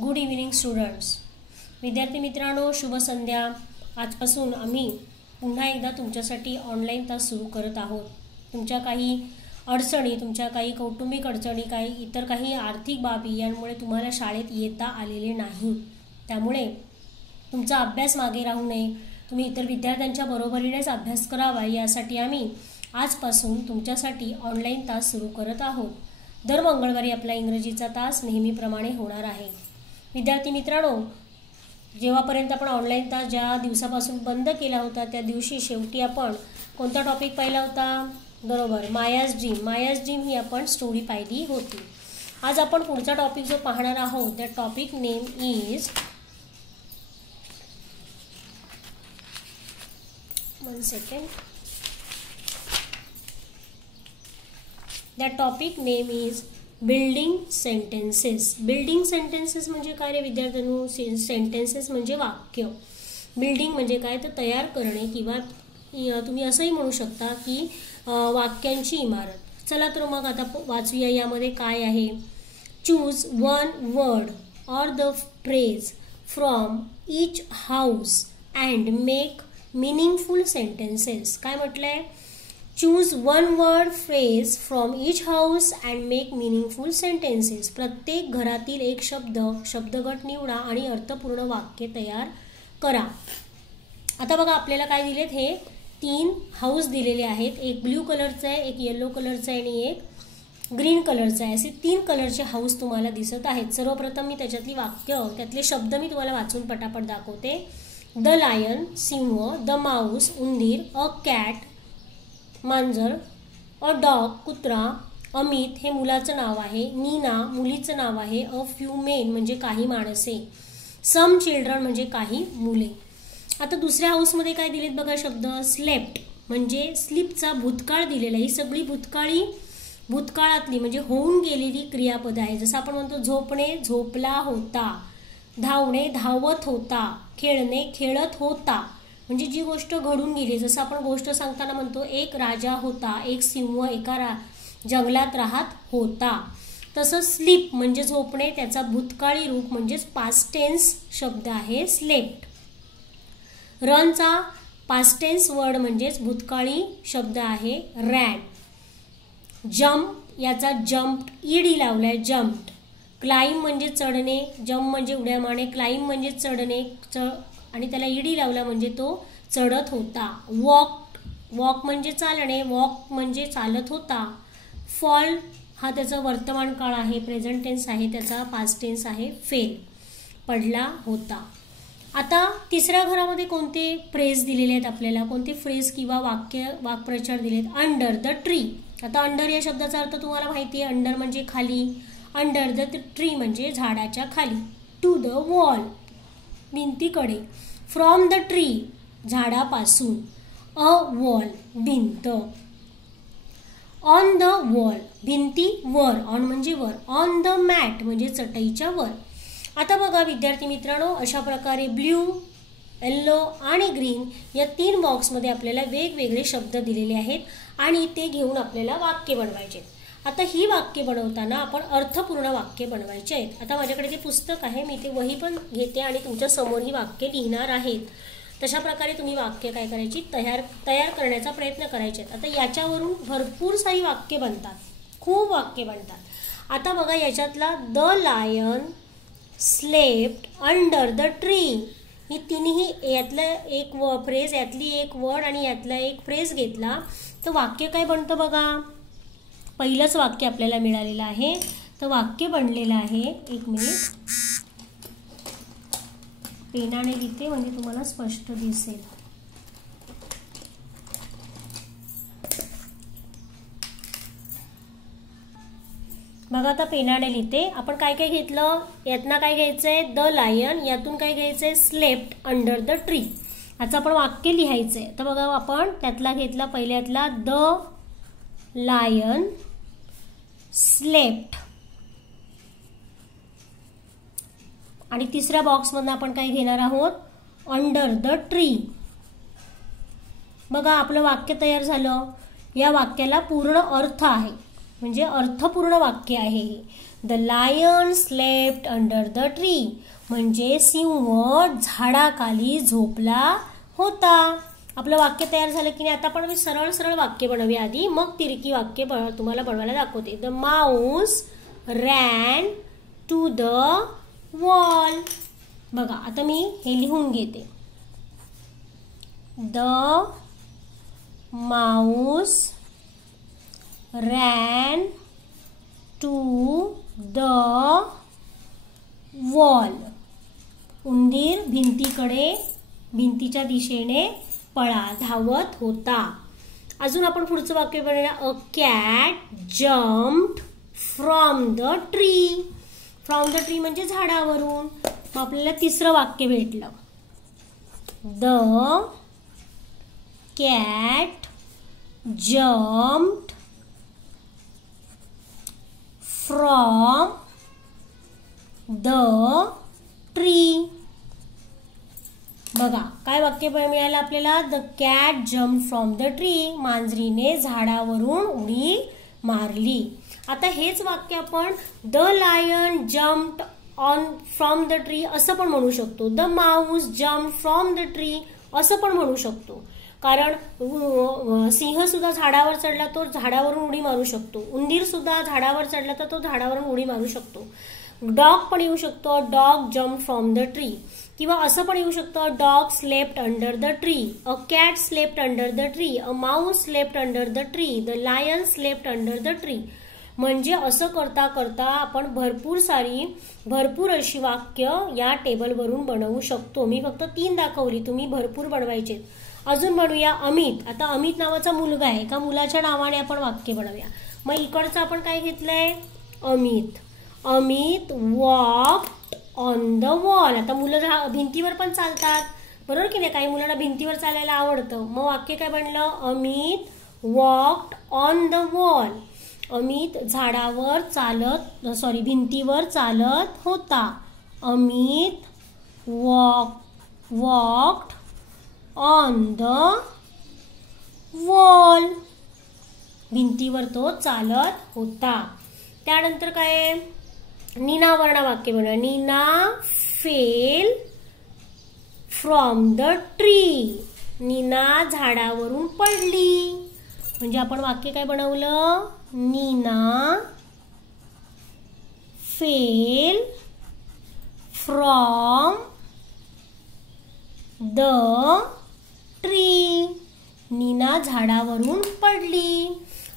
Good evening students. विद्यार्थी मित्रांनो, शुभ संध्या. आजपासून आम्ही पुन्हा एकदा तुमच्यासाठी ऑनलाईन तास सुरू करत आहोत. तुमच्या काही अडचणी, तुमच्या काही कौटुंबिक अडचणी, इतर काही आर्थिक बाबी यांमुळे तुम्हाला शाळेत येता आलेले नाही. त्यामुळे तुमचा अभ्यास मागे राहू नये, तुम्ही इतर विद्यार्थ्यांच्या बरोबरीनेच अभ्यास करावा यासाठी आम्ही आजपासून तुमच्यासाठी ऑनलाईन तास सुरू करत आहोत. दर मंगळवारी आपला इंग्रजीचा तास नेहमीप्रमाणे होणार आहे. विद्यार्थी मित्रांनो, जेव्हापर्यंत आपण ऑनलाईन तास ज्या दिवसापासून बंद केला होता त्या दिवशी शेवटी आपण कोणता टॉपिक पाहिला होता? बरोबर, मायाज ड्रीम ही आपण स्टोरी पाहिली होती. आज आपण पुढचा टॉपिक जो पाहणार आहोत त्या topic name is That topic name is building sentences. Building sentences म्हणजे काय रे विद्यार्थ्यांनो? सेंटेन्सेस म्हणजे वाक्य. बिल्डिंग म्हणजे काय तर तयार करणे, किंवा तुम्ही असंही म्हणू शकता की वाक्यांची इमारत. चला तर मग आता वाचूया यामध्ये काय आहे. चूज वन वर्ड और the phrase from each house and make meaningful sentences. काय म्हटलंय? Choose one word phrase from each house and make meaningful sentences. प्रत्येक घरातील एक शब्दगट निवडा आणि अर्थपूर्ण वाक्य तयार करा. आता बघा आपल्याला काय दिलेत, हे 3 हाऊस दिलेले आहेत. एक ब्ल्यू कलरचा आहे, एक येलो कलरचा आहे आणि एक ग्रीन कलरचा आहे. असे 3 कलरचे हाऊस तुम्हाला दिसत आहेत. सर्वप्रथम मी त्याच्यातली वाक्य, त्यातले शब्द मी तुम्हाला वाचून पटापट दाखवते. द लायन सिंह, द माऊस उंदीर, अ कॅट मांजर, अ डॉग कुत्रा, अमित हे मुलाचं नाव आहे, नीना मुलीचं नाव आहे, अ फ्यू मेन म्हणजे काही माणसे, सम चिल्ड्रन म्हणजे काही मुले. आता दुसऱ्या हाऊसमध्ये काय दिलेत बघा शब्द. स्लेप्ट म्हणजे स्लीपचा भूतकाळ दिलेला आहे. ही सगळी भूतकाळातली म्हणजे होऊन गेलेली क्रियापद आहे. जसं आपण म्हणतो झोपणे झोपला होता, धावणे धावत होता, खेळणे खेळत होता. म्हणजे जी गोष्ट घडून गेली. जसं आपण गोष्ट सांगताना म्हणतो एक राजा होता, एक सिंह एका जंगलात राहत होता. तसं स्लीप म्हणजे झोपणे, त्याचा भूतकाळी रूप म्हणजेच पास्ट टेन्स शब्द आहे स्लेप्ट. रनचा पास्ट टेन्स वर्ड म्हणजेच भूतकाळी शब्द आहे रॅन. जम्प याचा जम्प्ड ईडी लावलाय जम्प्ड. क्लाइंब म्हणजे चढणे, जम्प म्हणजे उड्या मारणे, क्लाइंब म्हणजे चढणे आणि त्याला ईडी लावला म्हणजे तो चढत होता. वॉक म्हणजे चालणे, वॉक म्हणजे चालत होता. फॉल हा त्याचा वर्तमान काळ आहे, प्रेझेंट टेन्स आहे, त्याचा पास्ट टेन्स आहे फेल, पडला होता. आता तिसऱ्या घरामध्ये कोणते फ्रेज दिलेले आहेत आपल्याला, कोणते फ्रेज किंवा वाक्प्रचार दिलेत. Under the tree. आता अंडर या शब्दाचा अर्थ तुम्हाला माहिती आहे. अंडर म्हणजे खाली, अंडर द ट्री म्हणजे झाडाच्या खाली. टू द वॉल भिंतीकडे, फ्रॉम द ट्री झाडापासून, अ वॉल भिंत, ऑन द वॉल भिंतीवर, ऑन म्हणजे वर, ऑन द मॅट म्हणजे चटईच्या वर. आता बघा विद्यार्थी मित्रांनो, अशा प्रकारे ब्ल्यू, येल्लो आणि ग्रीन या 3 बॉक्समध्ये आपल्याला वेगवेगळे शब्द दिलेले आहेत आणि ते घेऊन आपल्याला वाक्य बनवायचे. आता ही वाक्य बनवताना आपण अर्थपूर्ण वाक्य बनवायचे आहेत. आता माझ्याकडे ते पुस्तक आहे, मी ते वही पण घेते आणि तुमच्या समोर ही वाक्य लिहिणार आहेत. तशा प्रकारे तुम्ही वाक्य काय करायची तयार करण्याचा प्रयत्न करायचे. आता याच्यावरून भरपूर सारी वाक्य बनतात, खूप वाक्य बनतात. आता बघा याच्यातला the lion slept under the tree, ही तिन्ही यातलं एक फ्रेज, यातली एक वर्ड आणि यातला एक फ्रेज घेतला तर वाक्य काय बनतं बघा. पहिलंच वाक्य आपल्याला मिळालेलं आहे. तर वाक्य बनलेलं आहे, एक मिनिट पेनाने लिहिते म्हणजे तुम्हाला स्पष्ट दिसेल. बघा आता पेनाने लिहिते. आपण काय काय घेतलं, यातनं काय घ्यायचंय द लायन, यातून काय घ्यायचंय स्लेप्ट अंडर द ट्री. याचं आपण वाक्य लिहायचंय. तर बघा आपण त्यातला घेतला पहिल्यातला द लायन स्लेप्ट आणि तिसऱ्या बॉक्समधून आपण काय घेणार आहोत अंडर द ट्री. बघा आपलं वाक्य तयार झालं. या वाक्याला पूर्ण अर्थ आहे. म्हणजे अर्थपूर्ण वाक्य आहे हे. The lion slept under the tree म्हणजे सिंह झाडाखाली झोपला होता. आपलं वाक्य तयार झालं की नाही. आता पण मी सरळ सरळ वाक्य बनवूया आधी, मग तिरकी वाक्य तुम्हाला बनवायला दाखवते. The mouse ran to the wall. बघा आता मी हे लिहून घेते. The mouse ran to the wall. उंदीर भिंतीच्या दिशेने धावत होता. अजून आपण पुढचं वाक्य बनवूया. A cat jumped from the tree. From the tree म्हणजे झाडावरून. मग आपल्याला तिसरं वाक्य भेटलं. The cat jumped from the tree. बघा काय वाक्य मिळालं आपल्याला. The cat jumped from the tree. मांजरीने झाडावरून उडी मारली. आता हेच वाक्य आपण the lion jumped on from the tree असं पण म्हणू शकतो. The mouse jumped from the tree असं पण म्हणू शकतो. कारण सिंह सुद्धा झाडावर चढला तो झाडावरून उडी मारू शकतो. उंदीर सुद्धा झाडावर चढला तर तो झाडावरून उडी मारू शकतो. डॉग पण येऊ शकतो. Dog jump from the tree. किंवा असं पण येऊ शकतं. Dog slept under the tree. A cat slept under the tree. A mouse slept under the tree. The lion slept under the tree. म्हणजे असं करता करता आपण भरपूर अशी वाक्य या टेबलवरून बनवू शकतो. मी फक्त 3 दाखवली, तुम्ही भरपूर बनवायचे. अजून बनवूया अमित. आता अमित नावाचा मुलगा आहे. एका मुलाच्या नावाने आपण वाक्य बनवूया. मग इकडचं आपण काय घेतलंय. Amit walked on the wall. आता मुलं भिंतीवर पण चालतात बरोबर की नाही. काही मुलांना भिंतीवर चालायला आवडतं. मग वाक्य काय बनलं. Amit walked on the wall. Amit भिंतीवर चालत होता. Amit walked on the wall. भिंतीवर तो चालत होता. त्यानंतर काय. नीना वर्ण वाक्य बनवा. Nina fell from the tree. Nina झाडावरून पडली. म्हणजे आपण वाक्य काय बनवलं. Nina fell from the tree. Nina झाडावरून पडली.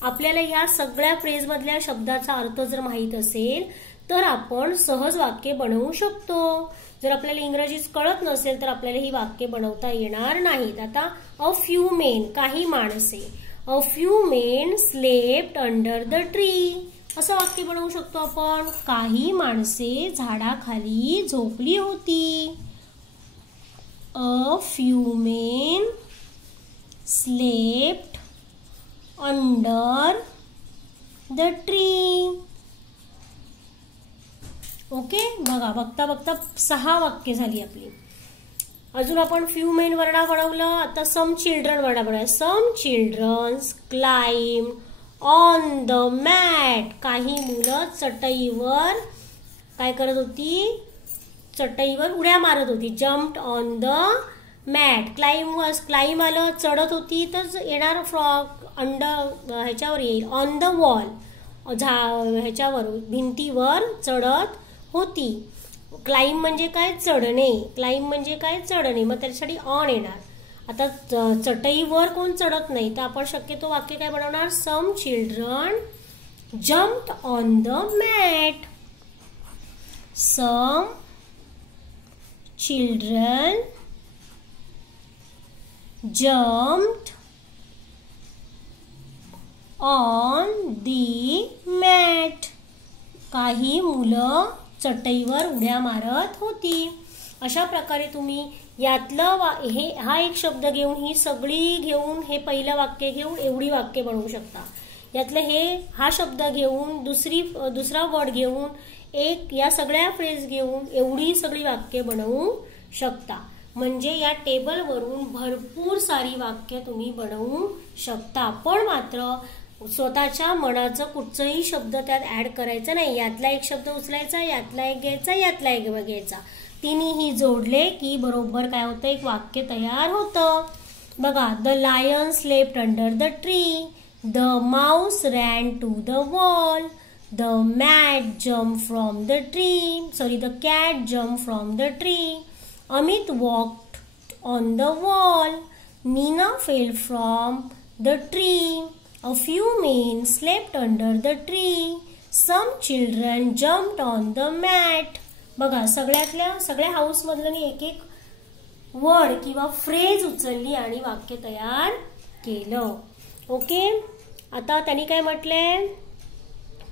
आपल्याला या सगळ्या फ्रेज मधल्या शब्दाचा अर्थ जर माहित असेल तर आपण सहज वाक्य बनवू शकतो. जर आपल्याला इंग्रजीत कळत नसेल तर आपल्याला ही वाक्य बनवता येणार नाहीत. आता अ फ्यू मेन काही माणसे. A few main slept under the tree. असं वाक्य बनवू शकतो आपण. काही माणसे झाडाखाली झोपली होती. A few main slept under the tree. Okay. बघा बघता बघता 6 वाक्य झाली आपली. अजून आपण फ्यू मेन वर्णा बनवलं. आता सम चिल्ड्रन वर्णा बनवूया. Some childrens climb on the mat. काही मुलं चटईवर काय करत होती. चटईवर उड्या मारत होती. Jumped on the mat. Climb आलं चढत होती तर येणार फ्रॉग ह्याच्यावर येईल. ऑन द वॉल ह्याच्यावर भिंतीवर चढत होती. क्लाइम म्हणजे काय चढणे. मग त्याच्यासाठी ऑन येणार. आता चटईवर कोण चढत नाही तर आपण शक्यतो वाक्य काय बनवणार. Some children jumped on the mat. Some children jumped on the mat. काही मुलं चटईवर उड्या मारत होती. अशा प्रकारे तुम्ही यातलं हा एक शब्द घेऊन ही सगळी घेऊन हे पहिलं वाक्य घेऊन एवढी वाक्य बनवू शकता. यातलं हा शब्द घेऊन दुसरा वर्ड घेऊन या सगळ्या फ्रेज घेऊन एवढी सगळी वाक्य बनवू शकता. म्हणजे या टेबलवरून भरपूर सारी वाक्य तुम्ही बनवू शकता. पण मात्र स्वतःच्या मनाचं कुठचाही शब्द त्यात ऍड करायचा नाही. यातला एक शब्द उचलायचा, यातला एक घ्यायचा, यातला एक घ्यायचा. तिन्ही जोडले की बरोबर काय होतं, एक वाक्य तयार होतं. बघा, the lion slept under the tree, the mouse ran to the wall, the mat jump from the tree, the cat jump from the tree, Amit walked on the wall, Nina fell from the tree, a few men slept under the tree, some children jumped on the mat. बघा, सगळ्या house मधलं एक एक word किंवा phrase उचलली आणि वाक्य तयार केलं. ओके, आता त्यांनी काय म्हटलंय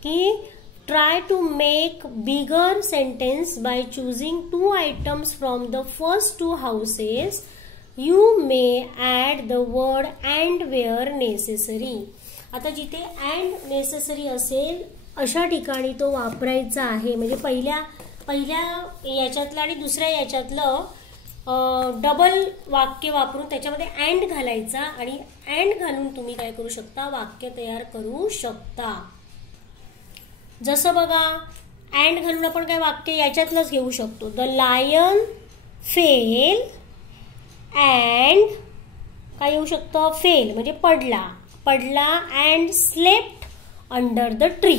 की try to make bigger sentence by choosing 2 items from the first 2 houses. You may add the word and where necessary. आता जिथे and necessary असेल अशा ठिकाणी तो वापरायचा आहे. म्हणजे पहिल्या याच्यातलं आणि दुसऱ्या याच्यातलं डबल वाक्य वापरून त्याच्यामध्ये and घालायचा आणि and घालून तुम्ही काय करू शकता, वाक्य तयार करू शकता. जसं बघा, and घालून आपण काय वाक्य याच्यातलंच घेऊ शकतो. द लायन फेल अँड काय येऊ शकतं, फेल म्हणजे पडला and slept under the tree.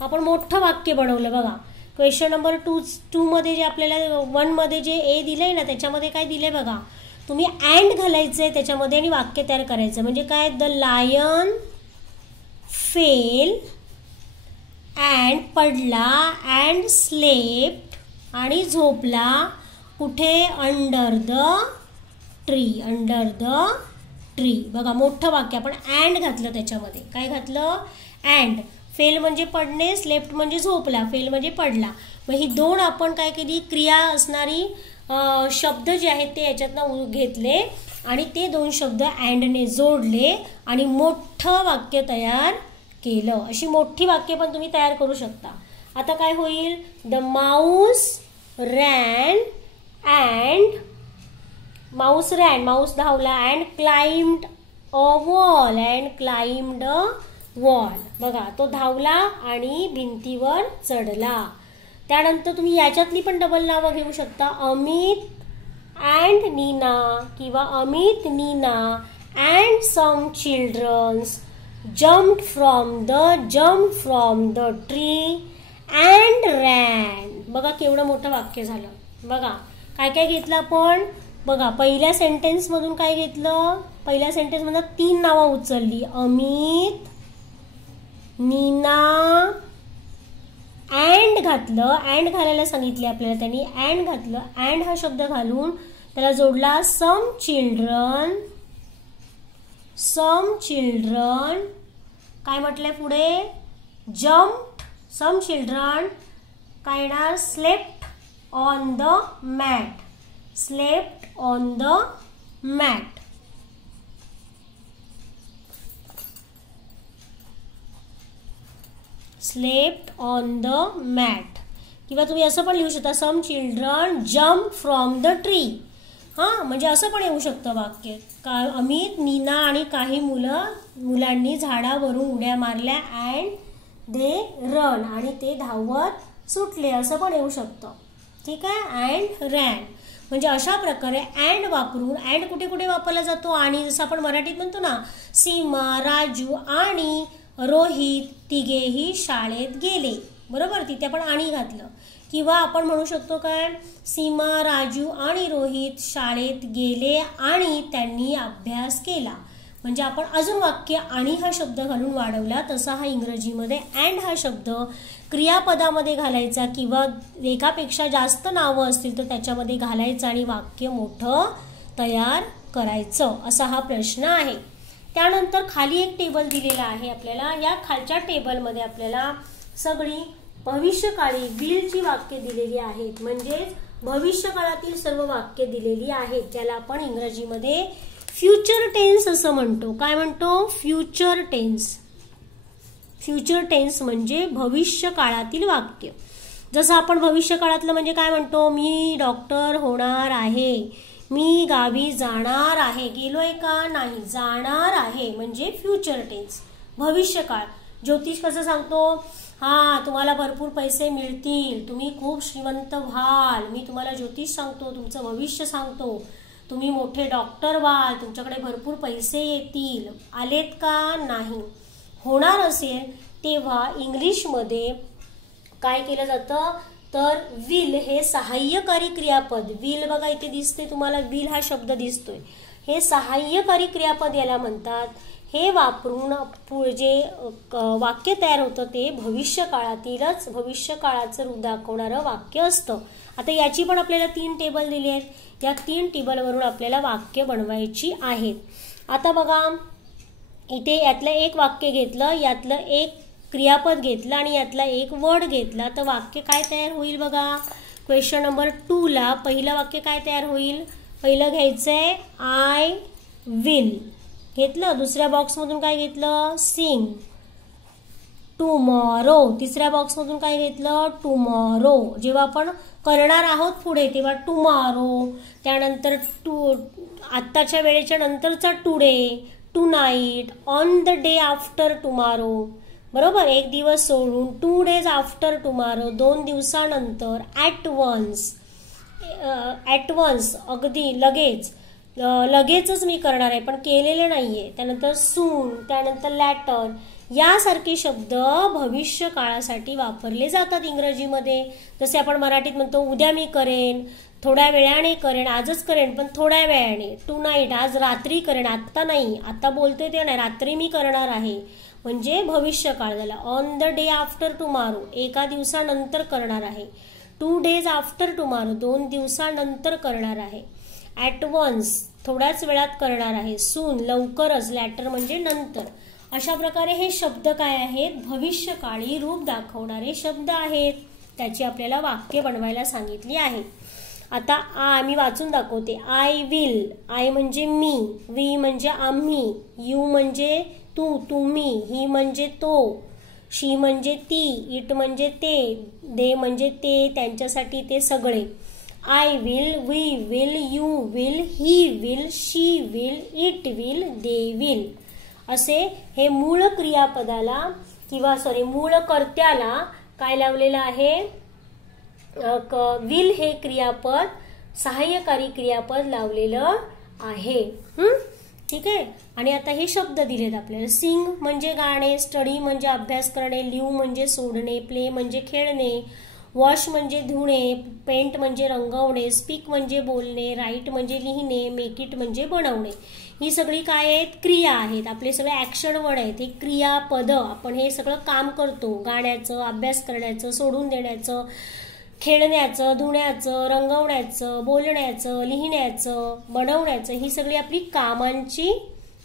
आपण मोठं वाक्य बनवलं. बघा, क्वेश्चन नंबर 2 मध्ये जे आपल्याला 1 मध्ये जे ए दिलंय ना, त्याच्यामध्ये काय दिलंय बघा, तुम्ही अँड घालायचंय त्याच्यामध्ये आणि वाक्य तयार करायचं. म्हणजे काय, द लायन फेल अँड पडला अँड स्लेप्ट आणि झोपला कुठे, अंडर द ट्री. बघा, मोठं वाक्य आपण अँड घातलं त्याच्यामध्ये. काय घातलं, अँड. फेल म्हणजे पडणे, स्लेप्ट म्हणजे झोपला, फेल म्हणजे पडला. मग ही 2 आपण काय केली, क्रिया असणारी शब्द जे आहेत ते याच्यातनं घेतले आणि ते 2 शब्द अँडने जोडले आणि मोठं वाक्य तयार केलं. अशी मोठी वाक्य पण तुम्ही तयार करू शकता. आता काय होईल, the mouse ran and mouse धावला अँड क्लाइम्ड अ वॉल. बघा, तो धावला आणि भिंतीवर चढला. त्यानंतर तुम्ही याच्यातली पण डबल नावं घेऊ शकता. अमित अँड नीना किंवा Amit, Nina and some childrens jumped from the tree and ran. बघा, केवढं मोठं वाक्य झालं. बघा, काय काय घेतलं आपण. बघा, पहिल्या सेंटेन्स मधून काय घेतलं, पहिल्या सेंटेन्स मधून 3 नावं उचलली. अमित, नीना, अँड घातलं. अँड घालायला सांगितले आपल्याला त्यांनी, अँड घातलं. अँड हा शब्द घालून त्याला जोडला सम चिल्ड्रन. काय म्हटलंय पुढे, जम्प्ड. सम चिल्ड्रन काय येणार, स्लेप्ट ऑन द मॅट. किंवा तुम्ही असं पण लिहू शकता, some children jump from the tree. म्हणजे असं पण येऊ शकतं वाक्य. अमित, नीना आणि काही मुलांनी झाडावरून उड्या मारल्या अँड दे रन आणि ते धावत सुटले, असं पण येऊ शकतं. ठीक आहे, अँड रॅन. म्हणजे अशा प्रकारे अँड वापरून, अँड कुठे कुठे वापरला जातो, आणि जसं आपण मराठीत म्हणतो ना, सीमा, राजू आणि रोहित तिघेही शाळेत गेले. बरोबर, तिथे आपण आणि घातलं. किंवा आपण म्हणू शकतो काय, सीमा, राजू आणि रोहित शाळेत गेले आणि त्यांनी अभ्यास केला. म्हणजे आपण अजून वाक्य आणि हा शब्द घालून वाढवला. तसा हा इंग्रजीमध्ये अँड हा शब्द क्रियापदामध्ये घालायचा किंवा एकापेक्षा जास्त नावं असतील तर त्याच्यामध्ये घालायचं आणि वाक्य मोठं तयार करायचं, असा हा प्रश्न आहे. त्यानंतर खाली एक टेबल दिलेला आहे आपल्याला. या खालच्या टेबलमध्ये आपल्याला सगळी भविष्यकाळी विलची वाक्य दिलेली आहेत. म्हणजेच भविष्यकाळातील सर्व वाक्य दिलेली आहेत, ज्याला आपण इंग्रजीमध्ये फ्युचर टेन्स असं म्हणतो. काय म्हणतो, फ्युचर टेन्स. फ्युचर टेन्स म्हणजे भविष्य काळातील वाक्य. जसं आपण भविष्य काळातलं म्हणजे काय म्हणतो, मी डॉक्टर होणार आहे, मी गावी जाणार आहे, गेलोय का नाही, जाणार आहे, म्हणजे फ्युचर टेन्स. भविष्यकाळ. ज्योतिष कसं सांगतो, हा तुम्हाला भरपूर पैसे मिळतील, तुम्ही खूप श्रीमंत व्हाल, मी तुम्हाला ज्योतिष सांगतो, तुमचं भविष्य सांगतो, तुम्ही मोठे डॉक्टर व्हाल, तुमच्याकडे भरपूर पैसे येतील. आलेत का? नाही. होणार असेल तेव्हा इंग्लिशमध्ये काय केलं जातं तर विल हे सहाय्यकारी क्रियापद, विल बघा इथे दिसते तुम्हाला, विल हा शब्द दिसतोय, हे सहाय्यकारी क्रियापद याला म्हणतात. हे वापरून जे वाक्य तयार होतं ते भविष्यकाळातीलच भविष्यकाळाचं रूप दाखवणारं वाक्य असतं. आता याची पण आपल्याला 3 टेबल दिली आहेत. या 3 टेबलवरून आपल्याला वाक्य बनवायची आहेत. आता बघा इथे यातलं एक वाक्य घेतलं, यातलं एक क्रियापद घेतलं आणि यातला एक वर्ड घेतला, तर वाक्य काय तयार होईल बघा. क्वेश्चन नंबर 2 ला पहिलं वाक्य काय तयार होईल, पहिलं घ्यायचंय आय विल घेतलं, दुसऱ्या बॉक्समधून काय घेतलं सिंग, टुमॉरो, तिसऱ्या बॉक्समधून काय घेतलं टुमॉरो. जेव्हा आपण करणार आहोत पुढे तेव्हा टुमॉरो, त्यानंतर आत्ताच्या वेळेच्या नंतरचा today, tonight, on the day after tomorrow, बरोबर, एक दिवस सोडून, 2 days आफ्टर टुमॉरो, 2 दिवसानंतर, ॲट वन्स अगदी लगेच, लगेचच मी करणार आहे पण केलेले नाहीये, त्यानंतर सून, त्यानंतर लॅटर, यासारखे शब्द भविष्य काळासाठी वापरले जातात इंग्रजीमध्ये. जसे आपण मराठीत म्हणतो उद्या मी करेन, थोड्या वेळाने करेन, आजच करेन पण थोड्या वेळाने, टू नाईट आज रात्री करेन, आत्ता नाही, आता बोलतोय ते नाही, रात्री मी करणार आहे, म्हणजे भविष्यकाळ झाला. On the day after tomorrow एका दिवसानंतर करणार आहे, 2 days आफ्टर टुमॉरो 2 दिवसानंतर करणार आहे, ॲट वन्स थोड्याच वेळात करणार आहे, सून लवकरच, लॅटर म्हणजे नंतर. अशा प्रकारे हे शब्द काय आहेत, भविष्यकाळी रूप दाखवणारे शब्द आहेत. त्याची आपल्याला वाक्य बनवायला सांगितली आहे. आता मी वाचून दाखवते. आय विल, आय म्हणजे मी, वी म्हणजे आम्ही, यू म्हणजे तू, तुम्ही, ही म्हणजे तो, शी म्हणजे ती, इट म्हणजे ते, दे म्हणजे ते, त्यांच्यासाठी ते सगळे. I will, we will, you will, he will, she will, it will, they will, असे हे मूळ क्रियापदाला किंवा मूळ कर्त्याला काय लावलेलं आहे, विल हे क्रियापद सहाय्यकारी क्रियापद लावलेलं आहे. ठीक आहे. आणि आता हे शब्द दिलेत आपल्याला. सिंग म्हणजे गाणे, स्टडी म्हणजे अभ्यास करणे, लिव्ह म्हणजे सोडणे, प्ले म्हणजे खेळणे, वॉश म्हणजे धुणे, पेंट म्हणजे रंगवणे, स्पीक म्हणजे बोलणे, राईट म्हणजे लिहिणे, मेक इट म्हणजे बनवणे. ही सगळी काय आहेत, क्रिया आहेत. आपले सगळे ऍक्शन वर्ड आहेत, हे क्रियापद. आपण हे सगळं काम करतो, गाण्याचं, अभ्यास करण्याचं, सोडून देण्याचं, खेळण्याचं, धुण्याचं, रंगवण्याचं, बोलण्याचं, लिहिण्याचं, बनवण्याचं, ही सगळी आपली कामांची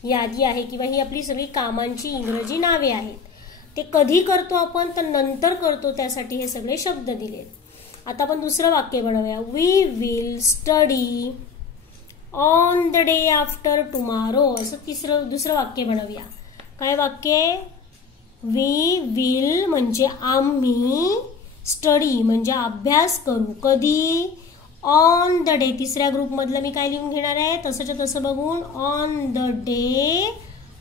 यादी आहे किंवा ही आपली सगळी कामांची इंग्रजी नावे आहेत. ते कधी करतो आपण, तर नंतर करतो, त्यासाठी हे सगळे शब्द दिलेत. आता आपण दुसरं वाक्य बनवूया. We will study on the day after tomorrow, असं दुसरं वाक्य बनवूया. काय वाक्य, वी विल म्हणजे आम्ही, स्टडी म्हणजे अभ्यास करू, कधी, ऑन द डे, तिसऱ्या ग्रुप मधलं मी काय लिहून घेणार आहे तसंच्या तसं बघून, on the day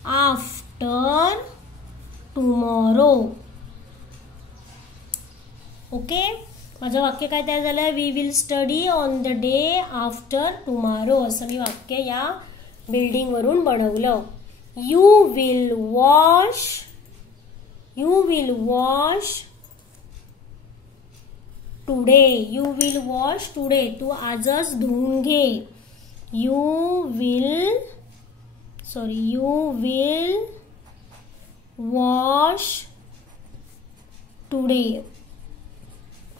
after tomorrow. Okay, माझं वाक्य काय तयार झालं, we will study on the day after tomorrow, असं मी वाक्य या बिल्डिंग वरून बनवलं. You will wash today, you will wash today, तू आजच धुवून घे. यू विल वॉश टुडे,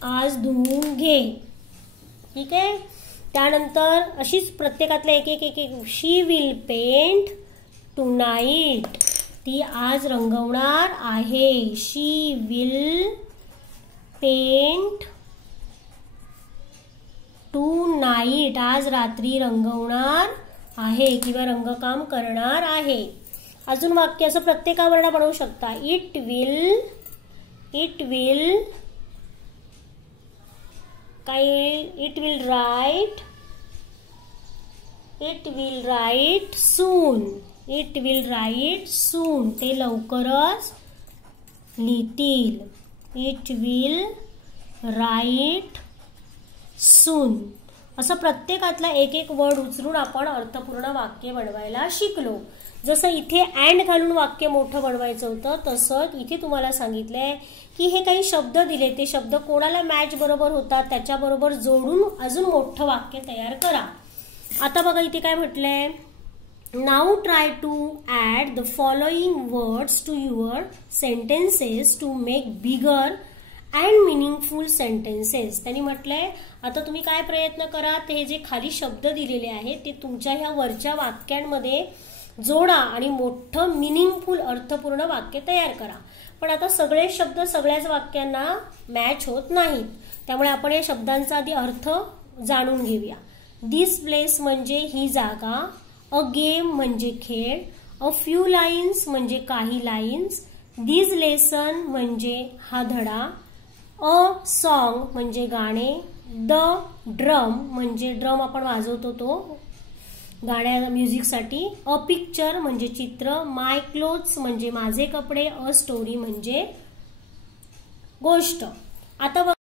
आज धुवून घे. ठीक आहे. त्यानंतर अशीच प्रत्येकातल्या एक एक. शी विल पेंट टुनाईट, ती आज रंगवणार आहे. शी विल पेंट टू नाईट, आज रात्री रंगवणार आहे किंवा रंगकाम करणार आहे. अजून वाक्य असं प्रत्येकावरनं बनवू शकता. It will write soon, it will write soon. ते लवकरच लिहितील. It will write soon. असं प्रत्येकातला एक एक वर्ड उचलून आपण अर्थपूर्ण वाक्य बनवायला शिकलो. जसं इथे अँड घालून वाक्य मोठं बनवायचं होतं, तसंच इथे तुम्हाला सांगितलंय की हे काही शब्द दिले, ते शब्द कोणाला मॅच बरोबर होतात त्याच्याबरोबर जोडून अजून मोठं वाक्य तयार करा. आता बघा इथे काय म्हटलंय, now try to add the following words to your sentences to make bigger and meaningful sentences. त्यांनी म्हटलंय आता तुम्ही काय प्रयत्न करा, हे जे खाली शब्द दिलेले आहेत ते तुमच्या ह्या वरच्या वाक्यांमध्ये जोडा आणि मोठं मिनिंगफुल अर्थपूर्ण वाक्य तयार करा. पण आता सगळे शब्द सगळ्याच वाक्यांना मॅच होत नाहीत, त्यामुळे आपण या शब्दांचा आधी अर्थ जाणून घेऊया. दिस प्लेस म्हणजे ही जागा, अ गेम म्हणजे खेळ, अ फ्यू लाईन्स म्हणजे काही लाईन्स, दिस लेसन म्हणजे हा धडा, अ सॉन्ग म्हणजे गाणे, द ड्रम म्हणजे ड्रम आपण वाजवतो तो गाण्या म्युझिकसाठी, अ पिक्चर म्हणजे चित्र, माय क्लोथ्स म्हणजे माझे कपडे, अ स्टोरी म्हणजे गोष्ट. आता